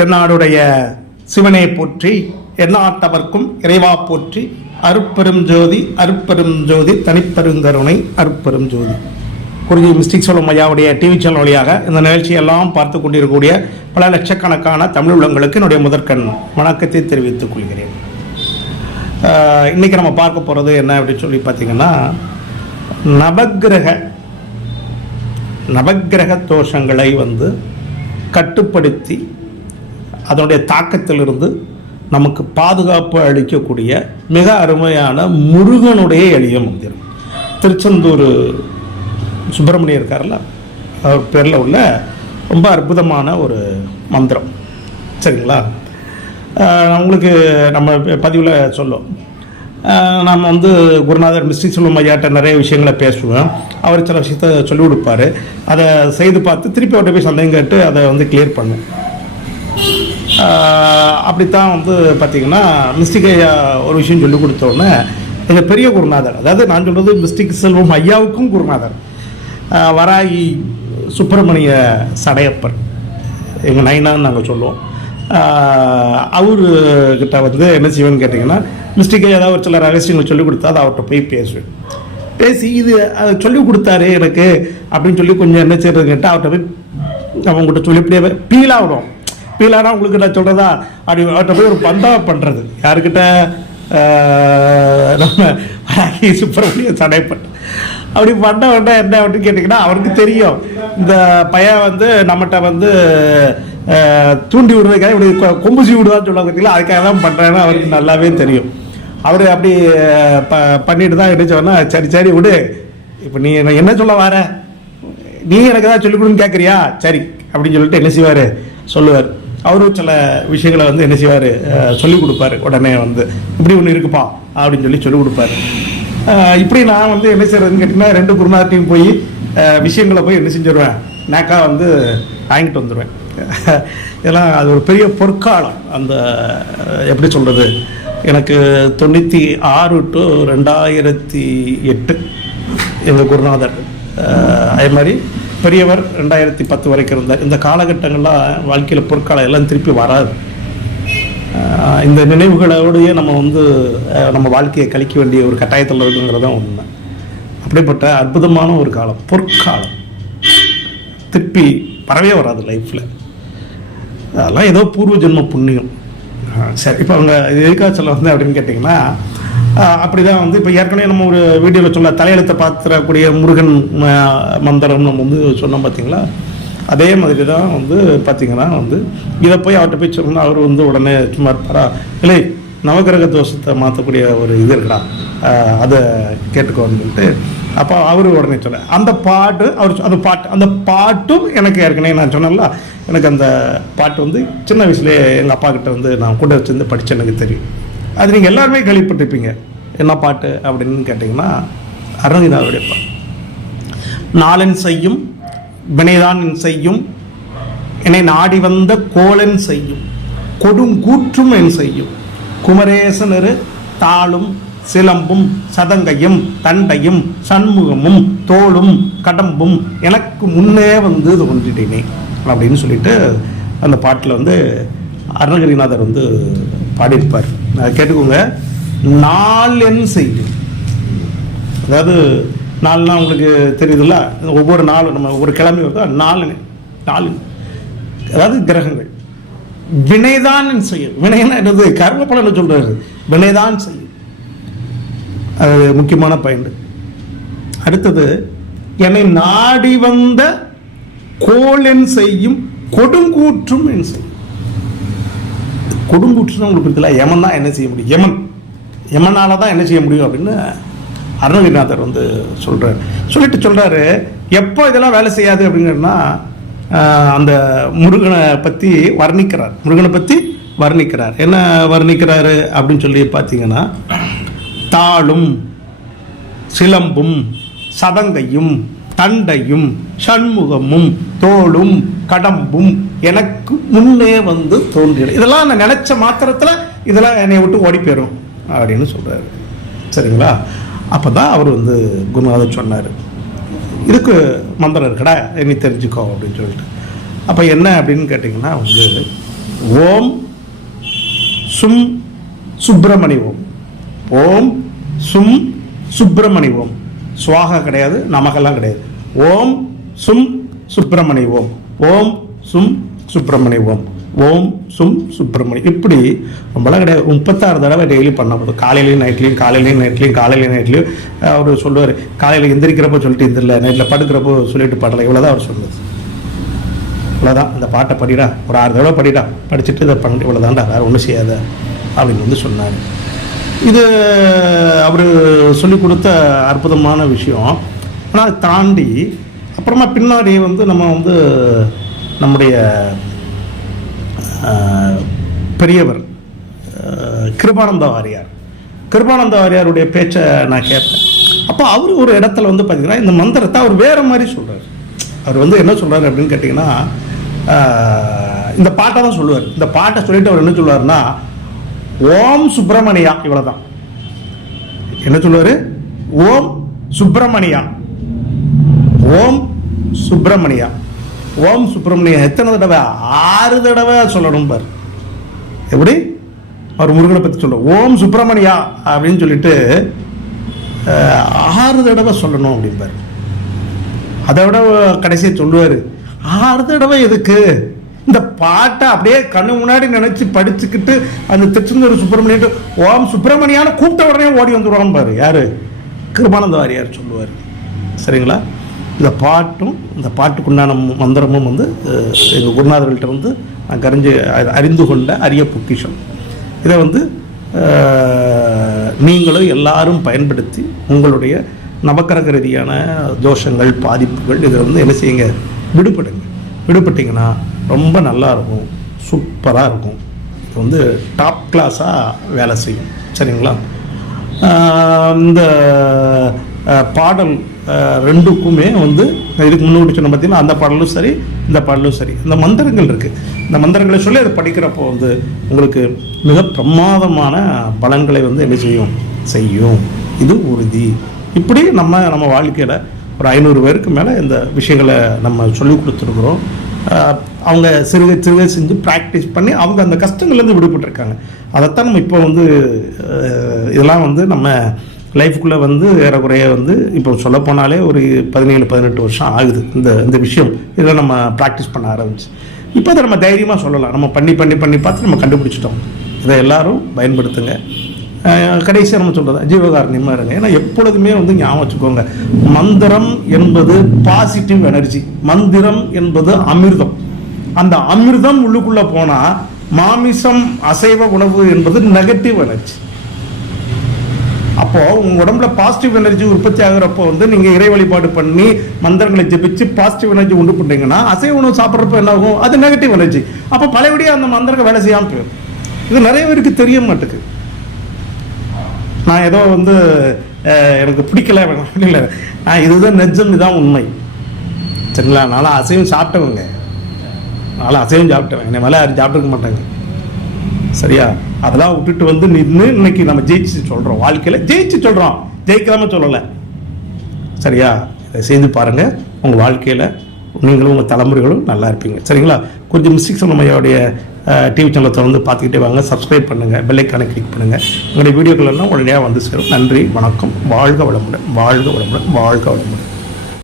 தென்னாடுடைய சிவனை போற்றி எல்லாத்தவர்க்கும் இறைவா போற்றி அருப்பெரும் ஜோதி அருப்பெரும் ஜோதி தனிப்பெருங்கருணை அருப்பெரும் ஜோதி. குருஜி மிஸ்டிக் சொல்லும் ஐயாவுடைய டிவி சேனல் வழியாக இந்த நிகழ்ச்சியெல்லாம் பார்த்து கொண்டிருக்கக்கூடிய பல லட்சக்கணக்கான தமிழ் உள்ளங்களுக்கு என்னுடைய முதற்கண் வணக்கத்தை தெரிவித்துக் கொள்கிறேன். இன்றைக்கி இன்னைக்கு நம்ம பார்க்க போகிறது என்ன அப்படின்னு சொல்லி பார்த்தீங்கன்னா நவக்கிரக நவக்கிரக தோஷங்களை வந்து கட்டுப்படுத்தி அதனுடைய தாக்கத்திலிருந்து நமக்கு பாதுகாப்பு அளிக்கக்கூடிய மிக அருமையான முருகனுடைய எளிய மந்திரம். திருச்செந்தூர் சுப்பிரமணியம் இருக்கார்ல அவர் பேரில் உள்ள ரொம்ப அற்புதமான ஒரு மந்திரம். சரிங்களா? உங்களுக்கு நம்ம பதிவில் சொல்லும். நாம் நம்ம வந்து குருநாதர் மிஸ்ரி செல்வம் ஐயாட்ட நிறைய விஷயங்களை பேசுவேன். அவர் சில விஷயத்த சொல்லிக் கொடுப்பாரு. அதை செய்து பார்த்து திருப்பி அவர்கிட்ட போய் சந்தேகம் கேட்டு அதை வந்து கிளியர் பண்ணும். அப்படித்தான் வந்து பார்த்தீங்கன்னா மிஸ்டிக் ஐயா ஒரு விஷயம் சொல்லிக் கொடுத்தோன்னே எங்கள் பெரிய குருநாதர் அதாவது நான் சொல்கிறது மிஸ்டிக் செல்வம் ஐயாவுக்கும் குருநாதர் வராகி சுப்பிரமணிய சடையப்பர் எங்கள் நைனான்னு நாங்கள் சொல்லுவோம். அவர்கிட்ட வந்து என்ன செய்வேன்னு கேட்டிங்கன்னா மிஸ்டேக்காக ஏதாவது ஒரு சில ரகசியங்கள் சொல்லிக் கொடுத்தா அதை அவர்கிட்ட போய் பேசுவேன். பேசி இது அதை சொல்லிக் கொடுத்தாரு எனக்கு அப்படின்னு சொல்லி கொஞ்சம் என்ன செய்யறது கேட்டால் அவர்கிட்ட போய் அவங்ககிட்ட சொல்லி இப்படியே பீல் உங்களுக்கு நான் சொல்கிறதா அப்படி அவர்கிட்ட போய் ஒரு பந்தா பண்ணுறது யாருக்கிட்ட நம்ம வராகி சுப்பிரமணிய சடைப்பட்டு அப்படி பண்ண வேண்டாம் என்ன அப்படின்னு கேட்டிங்கன்னா அவருக்கு தெரியும். இந்த பையன் வந்து நம்மகிட்ட வந்து தூண்டி விடுறதுக்காக இப்படி கொம்புசி விடுவான்னு சொல்லுவாங்க பார்த்தீங்களா அதுக்காக தான் பண்ணுறேன்னு அவருக்கு நல்லாவே தெரியும். அவர் அப்படி ப பண்ணிட்டு தான் என்ன சொன்னா சரி சரி விடு. இப்போ நீ என்ன- என்ன சொல்ல வர? நீ எனக்கு ஏதாவது சொல்லிக் கொடுன்னு கேட்குறியா சரி அப்படின்னு சொல்லிட்டு என்ன செய்வார்? சொல்லுவார். அவரும் சில விஷயங்களை வந்து என்ன செய்வார்? சொல்லிக் கொடுப்பாரு. உடனே வந்து இப்படி ஒன்று இருக்குப்பா அப்படின்னு சொல்லி சொல்லிக் கொடுப்பாரு. இப்படி நான் வந்து என்ன செய்யறதுன்னு கேட்டிங்கன்னா ரெண்டு குருநாட்டையும் போய் விஷயங்களை போய் என்ன செஞ்சிருவேன்? நாக்கா வந்து வாங்கிட்டு வந்துடுவேன் இதெல்லாம் அது ஒரு பெரிய பொற்காலம். அந்த எப்படி சொல்கிறது எனக்கு தொண்ணூற்றி ஆறு டு ரெண்டாயிரத்தி எட்டு எங்கள் குருநாதர். அதே மாதிரி பெரியவர் ரெண்டாயிரத்தி பத்து வரைக்கும் இருந்தார் இந்த காலகட்டங்கள்லாம் வாழ்க்கையில் பொற்காலம் எல்லாம் திருப்பி வராது. இந்த நினைவுகளோடையே நம்ம வந்து நம்ம வாழ்க்கையை கழிக்க வேண்டிய ஒரு கட்டாயத்தில் இருக்குங்கிறது தான் உண்மை. அப்படிப்பட்ட அற்புதமான ஒரு காலம் பொற்காலம். திருப்பி வரவே வராது லைஃப்பில் அதெல்லாம் ஏதோ பூர்வ ஜென்ம புண்ணியம். சரி இப்போ அவங்க எதுக்காக சொல்ல வந்து அப்படின்னு கேட்டிங்கன்னா அப்படி தான் வந்து இப்போ ஏற்கனவே நம்ம ஒரு வீடியோவில் சொல்ல தலையெழுத்தை பார்த்துடக்கூடிய முருகன் ம- மந்திரம் நம்ம வந்து சொன்னோம் பார்த்தீங்களா அதே மாதிரி தான் வந்து பார்த்தீங்கன்னா வந்து இதை போய் அவர்கிட்ட போய் சொன்னா அவர் வந்து உடனே சும்மா இருப்பாரா? இல்லை நவகிரக தோஷத்தை மாற்றக்கூடிய ஒரு இது இருக்கா அதை கேட்டுக்கோன்னு சொல்லிட்டு அப்போ அவர் உடனே சொன்னார். அந்த பாட்டு அவர் சொ- அந்த பாட்டு அந்த பாட்டும் எனக்கு ஏற்கனவே நான் சொன்னேன்ல எனக்கு அந்த பாட்டு வந்து சின்ன வயசுலேயே எங்கள் அப்பா கிட்ட வந்து நான் கூட வச்சுருந்து படிச்சு எனக்கு தெரியும். அது நீங்கள் எல்லாருமே கேள்விப்பட்டிருப்பீங்க. என்ன பாட்டு? அப்படின்னு கேட்டிங்கன்னா அருணகிதாவுடைய பாட்டு. நாளன் செய்யும் வினைதான் என் செய்யும் என்னை நாடி வந்த கோலன் செய்யும் கொடும் கூற்றும் என் செய்யும் குமரேசனரு தாளும் சிலம்பும் சதங்கையும் தண்டையும் சண்முகமும் தோளும் கடம்பும் எனக்கு முன்னே வந்து தோன்றிட்டேனே அப்படின்னு சொல்லிட்டு அந்த பாட்டில் வந்து அருணகிரிநாதர் வந்து பாடியிருப்பார். கேட்டுக்கோங்க. நாள் செய்யும் அதாவது நாலுனா உங்களுக்கு தெரியுதுல்ல? ஒவ்வொரு நாளும் நம்ம ஒவ்வொரு கிழமை வருதா? நாலு நாலு அதாவது கிரகங்கள். வினைதான் செய்யும் வினைனா என்னது? கர்ம பலன் சொல்றாரு. வினைதான் செய்யும் அது முக்கியமான பயன் அடுத்தது என்னை நாடி வந்த கோலென் செய்யும் கொடுங்கூற்றும் என் செய்யும். கொடுங்கூற்றுன்னு உங்களுக்கு இருக்குல்ல யமன் தான் என்ன செய்ய முடியும்? யமன். யமனால் தான் என்ன செய்ய முடியும் அப்படின்னு அருணகிரிநாதர் வந்து சொல்கிறார் சொல்லிட்டு சொல்கிறாரு எப்போ இதெல்லாம் வேலை செய்யாது அப்படிங்கன்னா அந்த முருகனை பற்றி வர்ணிக்கிறார். முருகனை பற்றி வர்ணிக்கிறார். என்ன வர்ணிக்கிறாரு அப்படின்னு சொல்லி பார்த்தீங்கன்னா தாளும் சிலம்பும் சதங்கையும் தண்டையும் சண்முகமும் தோளும் கடம்பும் எனக்கு முன்னே வந்து தோன்றியது. இதெல்லாம் நான் நினச்ச மாத்திரத்தில் இதெல்லாம் என்னை விட்டு ஓடி போயிடும் அப்படின்னு சொல்கிறாரு சரிங்களா? அப்போ தான் அவர் வந்து குருநாதர் சொன்னார். இதுக்கு மந்திரம் இருக்கடா நீ தெரிஞ்சுக்கோ அப்படின்னு சொல்லிட்டு. அப்போ என்ன அப்படின்னு கேட்டிங்கன்னா வந்து ஓம் சும் சுப்பிரமணி ஓம். ஓம் சும் சுப்பிரமணி ஓம். சுவாகா கிடையாது நமகெல்லாம் கிடையாது. ஓம் சும் சுப்பிரமணி ஓம். ஓம் சும் சுப்பிரமணிய ஓம் ஓம் சும் சுப்பிரமணியம். இப்படி ரொம்பலாம் கிடையாது. முப்பத்தாறு தடவை டெய்லி பண்ண போதும். காலையிலையும் நைட்லையும் காலையிலையும் நைட்லையும் காலையிலையும் நைட்லையும் அவர் சொல்லுவார் காலையில் எந்திரிக்கிறப்போ சொல்லிட்டு எந்திரில நைட்டில் படுக்கிறப்போ சொல்லிட்டு பாடலை இவ்வளோதான் அவர் சொல்லுது இவ்வளோதான் இந்த பாட்டை படிடா. ஒரு ஆறு தடவை படிடா. படிச்சுட்டு இதை பண்ணி. இவ்வளோதான்டா வேறு ஒன்றும் செய்யாத. அப்படின்னு வந்து சொன்னார். இது அவர் சொல்லி கொடுத்த அற்புதமான விஷயம். ஆனால் அதை தாண்டி அப்புறமா பின்னாடி வந்து நம்ம வந்து நம்முடைய பெரியவர் கிருபானந்த வாரியார். கிருபானந்த வாரியாருடைய பேச்சை நான் கேட்பேன் அப்போ அவர் ஒரு இடத்துல வந்து பார்த்தீங்கன்னா இந்த மந்திரத்தை அவர் வேறு மாதிரி சொல்றாரு. அவர் வந்து என்ன சொல்றாரு அப்படின்னு கேட்டிங்கன்னா இந்த பாட்டை தான் சொல்லுவார். இந்த பாட்டை சொல்லிட்டு அவர் என்ன சொல்லுவாருன்னா ஓம் சுப்பிரமணியா இவ்வளவுதான். என்ன சொல்லுவாரு? ஓம் சுப்பிரமணியா. ஓம் சுப்பிரமணியா. ஓம் சுப்பிரமணியா. எத்தனை தடவை? ஆறு தடவை சொல்லணும் பார். எப்படி? அவர் முருகனை பற்றி சொல்ல ஓம் சுப்பிரமணியா அப்படின்னு சொல்லிட்டு ஆறு தடவை சொல்லணும் அப்படிம்பார் அதை விட கடைசியை சொல்லுவார் ஆறு தடவை எதுக்கு? இந்த பாட்டை அப்படியே கண்ணு முன்னாடி நினைச்சு படிச்சுக்கிட்டு அந்த திருச்செந்தூர் சுப்பிரமணியன் ஓம் சுப்பிரமணியான்னு கூப்பிட்ட உடனே ஓடி வந்துடுவான்னு பாரு. யாரு? கிருபானந்த வாரியார் சொல்லுவார். சரிங்களா? இந்த பாட்டும் இந்த பாட்டுக்குண்டான மந்திரமும் வந்து எங்கள் குருநாதர்கள்ட்ட வந்து நான் கரிஞ்சு அறிந்து கொண்ட அரிய பொக்கிஷம். இதை வந்து நீங்களும் எல்லாரும் பயன்படுத்தி உங்களுடைய நவக்கிரக ரீதியான தோஷங்கள் பாதிப்புகள் இதில் வந்து என்ன செய்யுங்க? விடுபடுங்க. விடுபட்டிங்கன்னா ரொம்ப நல்லா இருக்கும் சூப்பராக இருக்கும். இது வந்து டாப் கிளாஸாக வேலை செய்யும். சரிங்களா? இந்த பாடல் ரெண்டுக்குமே வந்து இதுக்கு முன்னாடி சொன்ன பார்த்தீங்கன்னா அந்த பாடலும் சரி இந்த பாடலும் சரி. இந்த மந்திரங்கள் இருக்குது இந்த மந்திரங்களை சொல்லி அதை படிக்கிறப்போ வந்து உங்களுக்கு மிக பிரமாதமான பலன்களை வந்து என்ன செய்யும்? செய்யும். இது உறுதி. இப்படி நம்ம நம்ம வாழ்க்கையில் ஒரு ஐநூறு பேருக்கு மேலே இந்த விஷயங்களை நம்ம சொல்லி கொடுத்துருக்குறோம். அவங்க சிறுவை சிறுவை செஞ்சு ப்ராக்டிஸ் பண்ணி அவங்க அந்த கஷ்டங்கள்லேருந்து விடுபட்டிருக்காங்க. அதைத்தான் நம்ம இப்போ வந்து இதெல்லாம் வந்து நம்ம லைஃப்குள்ளே வந்து ஏறக்குறைய வந்து இப்போ சொல்ல போனாலே ஒரு பதினேழு பதினெட்டு வருஷம் ஆகுது இந்த இந்த விஷயம். இதெல்லாம் நம்ம ப்ராக்டிஸ் பண்ண ஆரம்பிச்சு. இப்போ அதை நம்ம தைரியமாக சொல்லலாம். நம்ம பண்ணி பண்ணி பண்ணி பார்த்து நம்ம கண்டுபிடிச்சிட்டோம். இதை எல்லாரும் பயன்படுத்துங்க. கடைசியாக நம்ம சொல்கிறது ஜீவகாரணியமாக இருங்க. ஏன்னா எப்பொழுதுமே வந்து ஞாபகம் வச்சுக்கோங்க. மந்திரம் என்பது பாசிட்டிவ் எனர்ஜி மந்திரம் என்பது அமிர்தம். அந்த அமிர்தம் உள்ளுக்குள்ளே போனால் மாமிசம் அசைவ உணவு என்பது நெகட்டிவ் எனர்ஜி அப்போ உங்க உடம்புல பாசிட்டிவ் எனர்ஜி உற்பத்தி ஆகுறப்போ வந்து நீங்க இறை வழிபாடு பண்ணி மந்திரங்களை ஜெபிச்சு பாசிட்டிவ் எனர்ஜி உண்டு பண்றீங்கன்னா அசைவ உணவு சாப்பிட்றப்ப என்ன ஆகும் அது நெகட்டிவ் எனர்ஜி அப்போ பழையபடியாக அந்த மந்திரங்கள் வேலை செய்யாம போயிடும். இது நிறைய பேருக்கு தெரிய மாட்டேங்குது நான் ஏதோ வந்து எனக்கு பிடிக்கல இல்லை நான் இதுதான் நெஜம் இதுதான் உண்மை. சரிங்களா? நானும் அசைவம் சாப்பிட்டவங்க. நானும் அசைவம் சாப்பிட்டவங்க என்ன மேலே யாரும் சாப்பிட்டுருக்க மாட்டாங்க. சரியா? அதெல்லாம் விட்டுட்டு வந்து நின்று இன்னைக்கு நம்ம ஜெயிச்சு சொல்கிறோம் வாழ்க்கையில் ஜெயிச்சு சொல்கிறோம் ஜெயிக்காம சொல்லலை. சரியா? இதை செய்து பாருங்கள் உங்கள் வாழ்க்கையில் நீங்களும் உங்கள் தலைமுறைகளும் நல்லா இருப்பீங்க. சரிங்களா? கொஞ்சம் மிஸ்டேக்ஸ் நம்மளுடைய டிவி சேனலை தொடர்ந்து பார்த்துக்கிட்டே வாங்க. சப்ஸ்கிரைப் பண்ணுங்க. பெல்லைக்கான கிளிக் பண்ணுங்க. உங்களுடைய வீடியோக்கள் எல்லாம் உடனடியாக வந்து சேரும். நன்றி. வணக்கம். வாழ்க வளமுடன். வாழ்க வளமுடன். வாழ்க வளமுடன்.